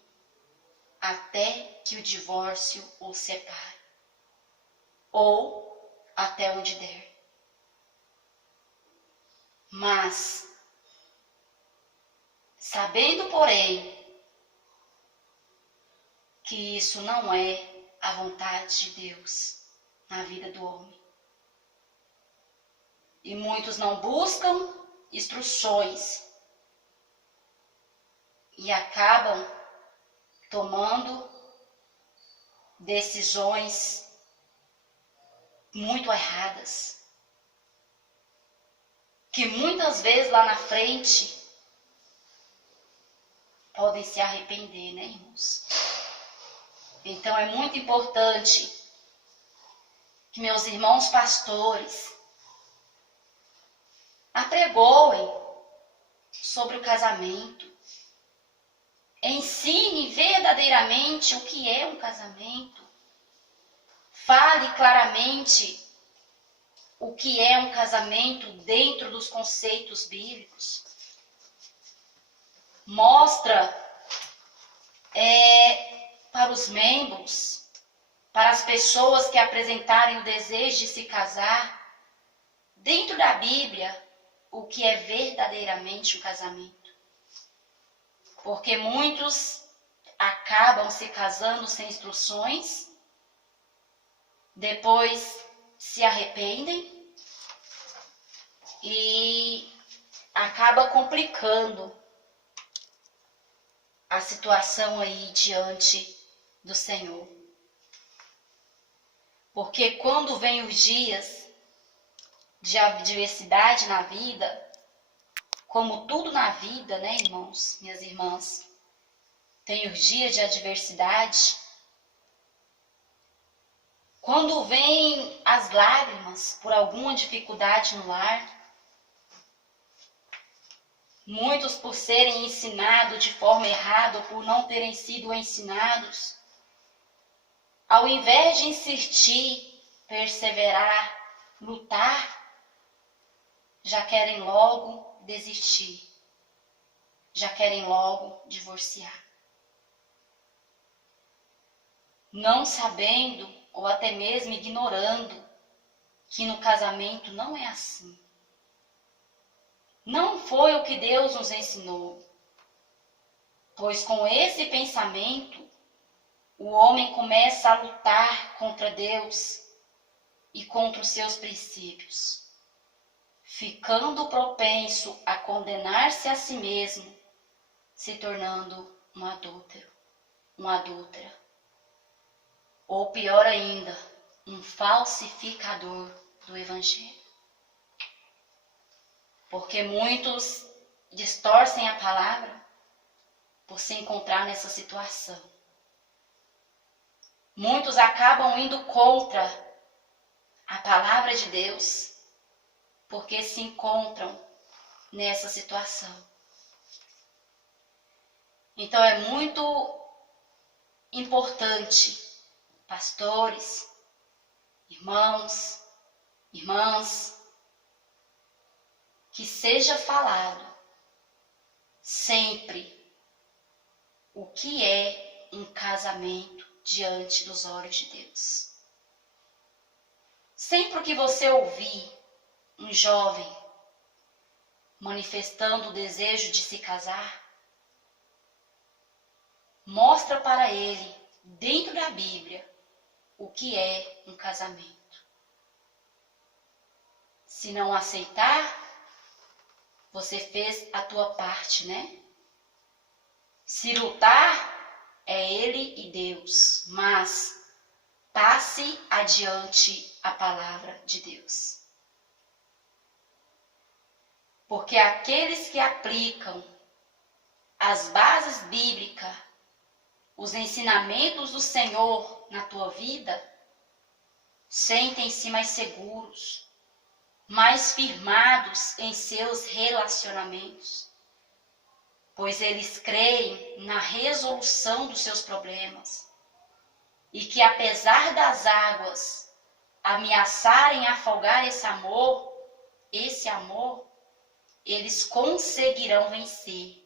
até que o divórcio o separe, ou até onde der. Mas, sabendo, porém, que isso não é a vontade de Deus na vida do homem. E muitos não buscam instruções e acabam tomando decisões muito erradas, que muitas vezes lá na frente podem se arrepender, né, irmãos? Então é muito importante que meus irmãos pastores apregoem sobre o casamento. Ensine verdadeiramente o que é um casamento. Fale claramente o que é um casamento dentro dos conceitos bíblicos. Mostra para os membros, para as pessoas que apresentarem o desejo de se casar, dentro da Bíblia, o que é verdadeiramente um casamento. Porque muitos acabam se casando sem instruções, depois se arrependem e acaba complicando a situação aí diante do Senhor. Porque quando vem os dias de adversidade na vida, como tudo na vida, né, irmãos, minhas irmãs, tem os dias de adversidade. Quando vem as lágrimas por alguma dificuldade no lar, muitos por serem ensinados de forma errada ou por não terem sido ensinados, ao invés de insistir, perseverar, lutar, já querem logo desistir, já querem logo divorciar. Não sabendo ou até mesmo ignorando que no casamento não é assim. Não foi o que Deus nos ensinou, pois com esse pensamento o homem começa a lutar contra Deus e contra os seus princípios, ficando propenso a condenar-se a si mesmo, se tornando um adúltero, uma adúltera. Ou pior ainda, um falsificador do Evangelho. Porque muitos distorcem a palavra por se encontrar nessa situação. Muitos acabam indo contra a palavra de Deus porque se encontram nessa situação. Então é muito importante, pastores, irmãos, irmãs, que seja falado sempre o que é um casamento diante dos olhos de Deus. Sempre que você ouvir um jovem manifestando o desejo de se casar, mostra para ele, dentro da Bíblia, o que é um casamento. Se não aceitar, você fez a tua parte, né? Se lutar, é ele e Deus, mas passe adiante a palavra de Deus. Porque aqueles que aplicam as bases bíblicas, os ensinamentos do Senhor na tua vida, sentem-se mais seguros, mais firmados em seus relacionamentos, pois eles creem na resolução dos seus problemas e que apesar das águas ameaçarem afogar esse amor, eles conseguirão vencer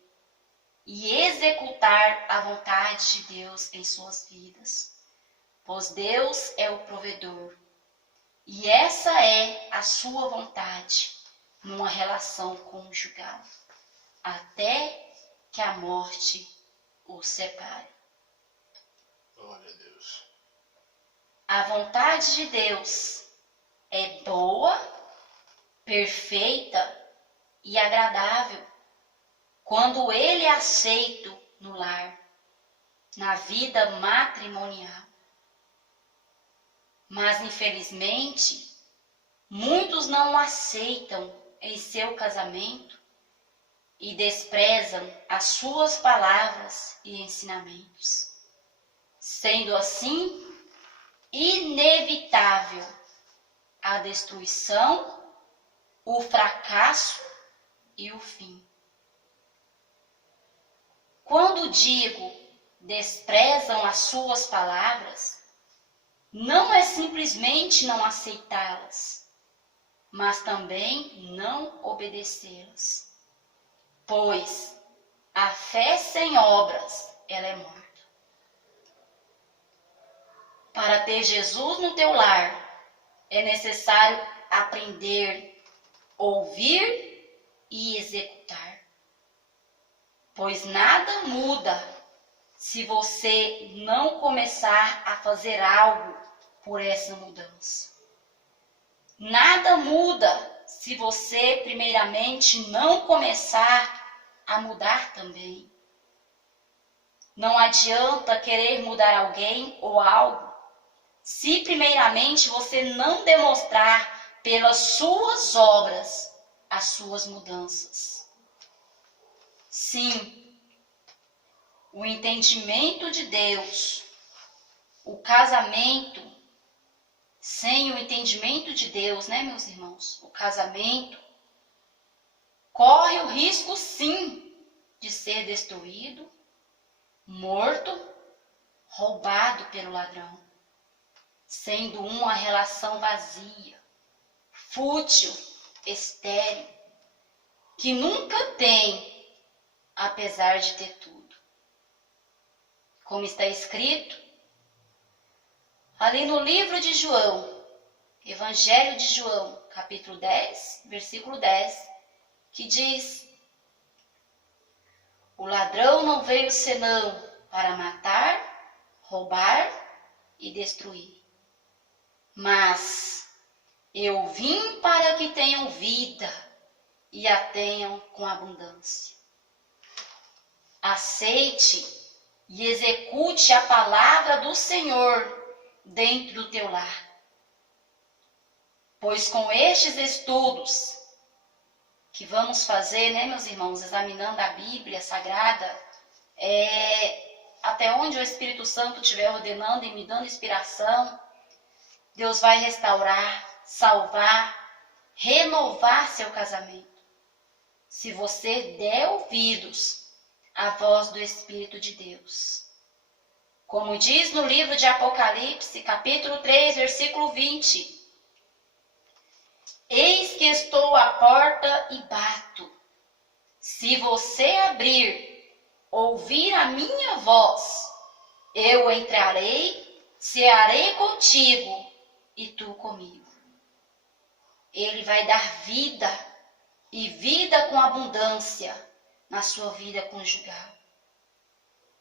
e executar a vontade de Deus em suas vidas, pois Deus é o provedor. E essa é a sua vontade numa relação conjugal, até que a morte os separe. Glória a Deus. A vontade de Deus é boa, perfeita e agradável quando ele é aceito no lar, na vida matrimonial. Mas, infelizmente, muitos não o aceitam em seu casamento e desprezam as suas palavras e ensinamentos. Sendo assim, inevitável a destruição, o fracasso e o fim. Quando digo desprezam as suas palavras, não é simplesmente não aceitá-las, mas também não obedecê-las. Pois a fé sem obras, ela é morta. Para ter Jesus no teu lar, é necessário aprender, ouvir e executar. Pois nada muda se você não começar a fazer algo por essa mudança. Nada muda se você, primeiramente, não começar a mudar também. Não adianta querer mudar alguém ou algo se, primeiramente, você não demonstrar pelas suas obras as suas mudanças. Sim, o entendimento de Deus, o casamento, sem o entendimento de Deus, né, meus irmãos? O casamento corre o risco, sim, de ser destruído, morto, roubado pelo ladrão, sendo uma relação vazia, fútil, estéril, que nunca tem, apesar de ter tudo. Como está escrito ali no livro de João, Evangelho de João, capítulo 10, versículo 10, que diz: o ladrão não veio senão para matar, roubar e destruir. Mas eu vim para que tenham vida e a tenham com abundância. Aceite e execute a palavra do Senhor dentro do teu lar. Pois com estes estudos que vamos fazer, né, meus irmãos, examinando a Bíblia Sagrada, até onde o Espírito Santo estiver ordenando e me dando inspiração, Deus vai restaurar, salvar, renovar seu casamento. Se você der ouvidos à voz do Espírito de Deus. Como diz no livro de Apocalipse, capítulo 3, versículo 20. Eis que estou à porta e bato. Se você abrir, ouvir a minha voz, eu entrarei, cearei contigo e tu comigo. Ele vai dar vida e vida com abundância na sua vida conjugal.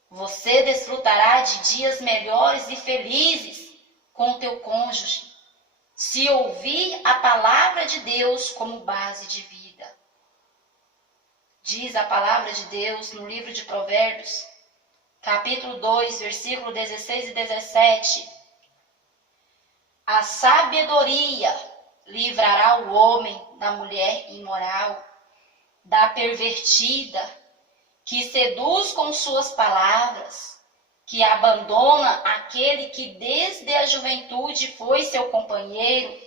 Você desfrutará de dias melhores e felizes com o teu cônjuge, se ouvir a palavra de Deus como base de vida. Diz a palavra de Deus no livro de Provérbios, capítulo 2, versículo 16 e 17. A sabedoria livrará o homem da mulher imoral, da pervertida, que seduz com suas palavras, que abandona aquele que desde a juventude foi seu companheiro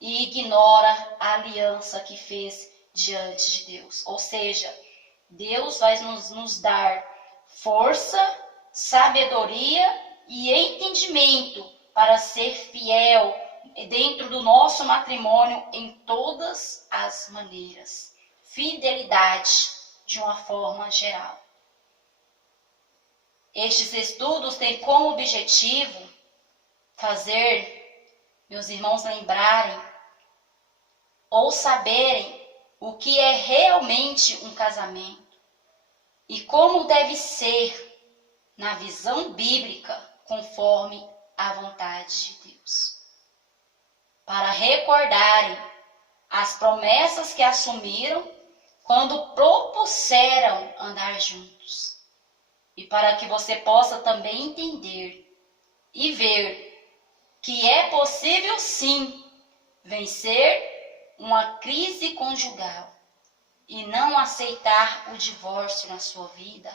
e ignora a aliança que fez diante de Deus. Ou seja, Deus vai nos dar força, sabedoria e entendimento para ser fiel dentro do nosso matrimônio em todas as maneiras. Fidelidade de uma forma geral. Estes estudos têm como objetivo fazer meus irmãos lembrarem ou saberem o que é realmente um casamento e como deve ser na visão bíblica conforme a vontade de Deus. Para recordarem as promessas que assumiram quando propuseram andar juntos. E para que você possa também entender e ver que é possível sim vencer uma crise conjugal e não aceitar o divórcio na sua vida,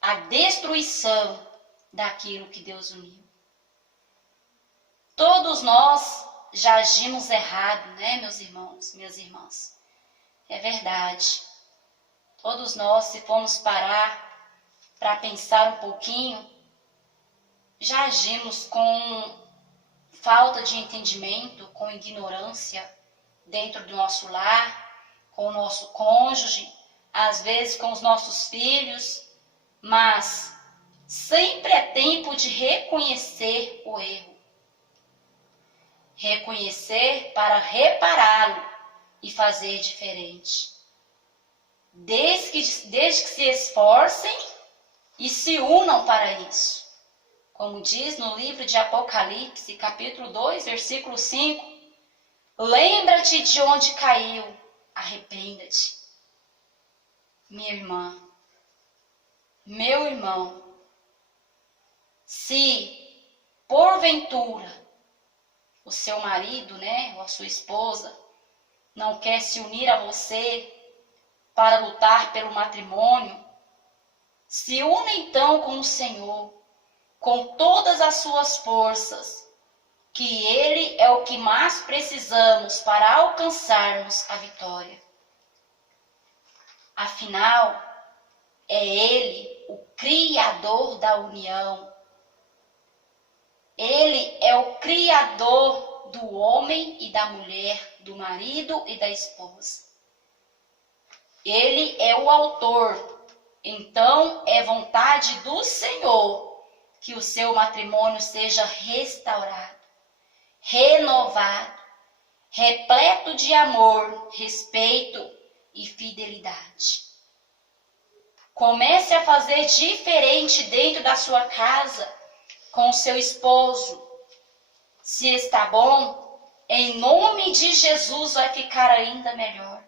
a destruição daquilo que Deus uniu. Todos nós já agimos errado, né, meus irmãos, minhas irmãs? É verdade. Todos nós, se formos parar para pensar um pouquinho, já agimos com falta de entendimento, com ignorância dentro do nosso lar, com o nosso cônjuge, às vezes com os nossos filhos, mas sempre é tempo de reconhecer o erro. Reconhecer para repará-lo e fazer diferente. Desde que se esforcem e se unam para isso. Como diz no livro de Apocalipse, capítulo 2, versículo 5, lembra-te de onde caiu, arrependa-te. Minha irmã, meu irmão, se porventura o seu marido, né, ou a sua esposa, não quer se unir a você para lutar pelo matrimônio, se una então com o Senhor, com todas as suas forças, que Ele é o que mais precisamos para alcançarmos a vitória. Afinal, é Ele o Criador da união. Ele é o Criador do homem e da mulher, do marido e da esposa. Ele é o autor. Então, é vontade do Senhor que o seu matrimônio seja restaurado, renovado, repleto de amor, respeito e fidelidade. Comece a fazer diferente dentro da sua casa, com o seu esposo. Se está bom, em nome de Jesus vai ficar ainda melhor.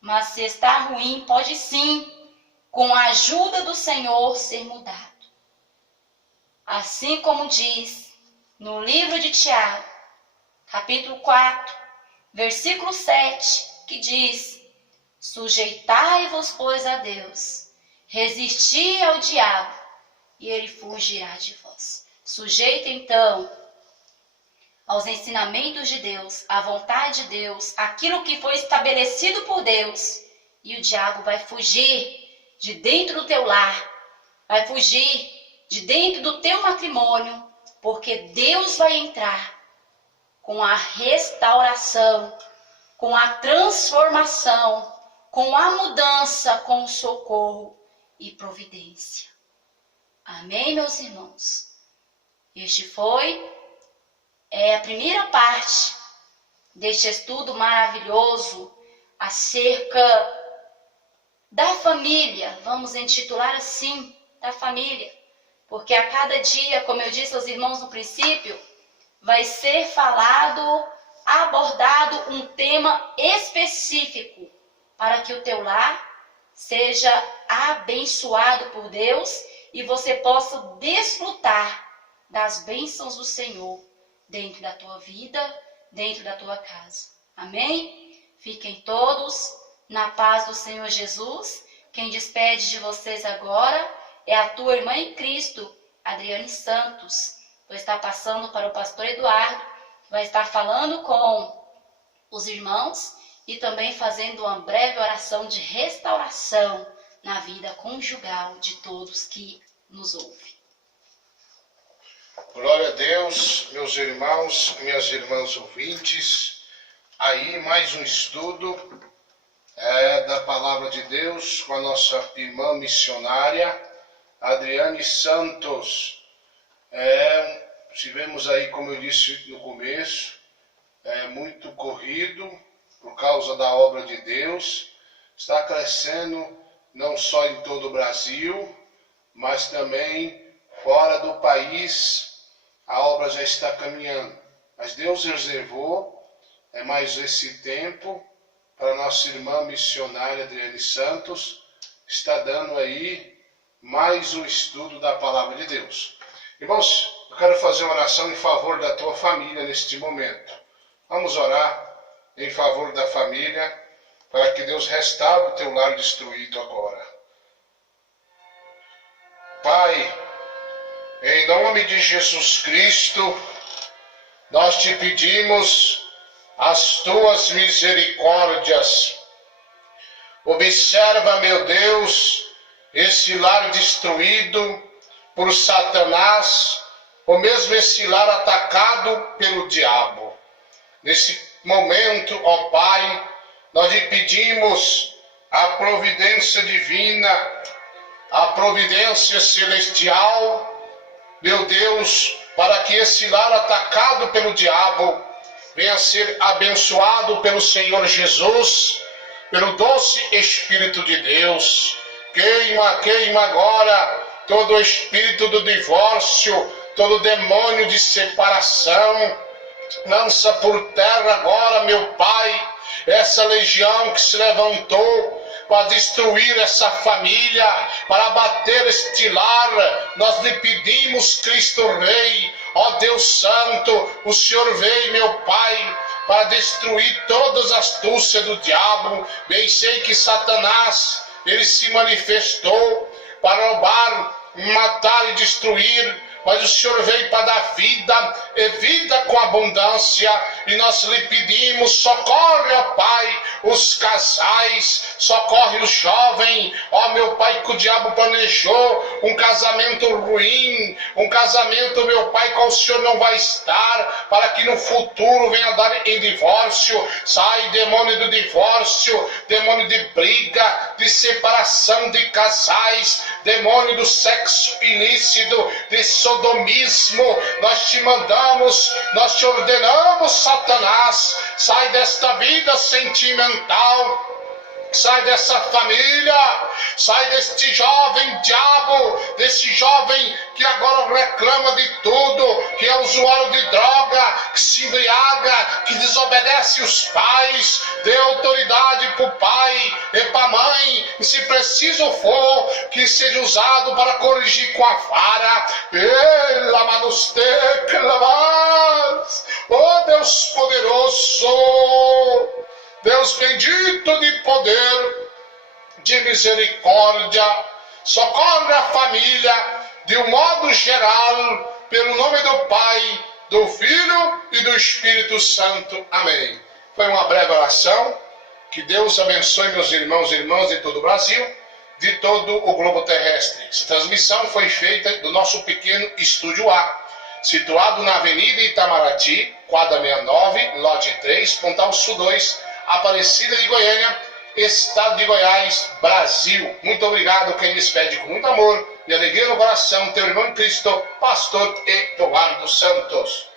Mas se está ruim, pode sim, com a ajuda do Senhor, ser mudado. Assim como diz no livro de Tiago, capítulo 4, versículo 7, que diz: sujeitai-vos, pois, a Deus, resisti ao diabo, e ele fugirá de vós. Sujeita, então, aos ensinamentos de Deus, à vontade de Deus, aquilo que foi estabelecido por Deus, e o diabo vai fugir de dentro do teu lar, vai fugir de dentro do teu matrimônio, porque Deus vai entrar com a restauração, com a transformação, com a mudança, com o socorro e providência. Amém, meus irmãos? Este foi a primeira parte deste estudo maravilhoso acerca da família. Vamos intitular assim, da família, porque a cada dia, como eu disse aos irmãos no princípio, vai ser falado, abordado um tema específico para que o teu lar seja abençoado por Deus e você possa desfrutar das bênçãos do Senhor dentro da tua vida, dentro da tua casa. Amém? Fiquem todos na paz do Senhor Jesus. Quem despede de vocês agora é a tua irmã em Cristo, Adriane Santos. Vou estar passando para o pastor Eduardo, que vai estar falando com os irmãos e também fazendo uma breve oração de restauração na vida conjugal de todos que nos ouvem. Glória a Deus, meus irmãos, minhas irmãs ouvintes. Aí mais um estudo da Palavra de Deus com a nossa irmã missionária, Adriane Santos. Tivemos aí, como eu disse no começo, muito corrido por causa da obra de Deus. Está crescendo não só em todo o Brasil, mas também fora do país. A obra já está caminhando, mas Deus reservou mais esse tempo para nossa irmã missionária Adriane Santos. Está dando aí mais um estudo da Palavra de Deus. Irmãos, eu quero fazer uma oração em favor da tua família neste momento. Vamos orar em favor da família, para que Deus restaure o teu lar destruído agora. Pai, em nome de Jesus Cristo, nós te pedimos as tuas misericórdias. Observa, meu Deus, esse lar destruído por Satanás, ou mesmo esse lar atacado pelo diabo. Nesse momento, ó Pai, nós lhe pedimos a providência divina, a providência celestial, meu Deus, para que esse lar atacado pelo diabo venha a ser abençoado pelo Senhor Jesus, pelo doce Espírito de Deus. Queima agora todo o espírito do divórcio, todo demônio de separação. Lança por terra agora, meu Pai, essa legião que se levantou para destruir essa família, para abater este lar. Nós lhe pedimos, Cristo Rei, ó Deus Santo, o Senhor veio, meu Pai, para destruir todas as astúcias do diabo. Bem sei que Satanás, ele se manifestou para roubar, matar e destruir, mas o Senhor veio para dar vida, e vida com abundância, e nós lhe pedimos, socorre, ó Pai, os casais, socorre o jovem, ó meu Pai, que o diabo planejou um casamento ruim, um casamento, meu Pai, qual o Senhor não vai estar, para que no futuro venha dar em divórcio. Sai, demônio do divórcio, demônio de briga, de separação de casais, demônio do sexo ilícito, de sodomismo. Nós te mandamos, nós te ordenamos, Satanás, sai desta vida sentimental, sai dessa família, sai deste jovem diabo, desse jovem que agora reclama de tudo, que é usuário de droga, que se embriaga, que desobedece os pais. Dê autoridade para o pai e para a mãe, e se preciso for, que seja usado para corrigir com a vara. Oh Deus poderoso, Deus bendito de poder, de misericórdia, socorre a família de um modo geral, pelo nome do Pai, do Filho e do Espírito Santo. Amém. Foi uma breve oração. Que Deus abençoe meus irmãos e irmãs de todo o Brasil, de todo o globo terrestre. Essa transmissão foi feita do nosso pequeno Estúdio A, situado na Avenida Itamaraty, quadra 69, lote 3, Pontal Sul 2, Aparecida de Goiânia, Estado de Goiás, Brasil. Muito obrigado, quem despede com muito amor e alegria no coração, teu irmão em Cristo, Pastor Eduardo Santos.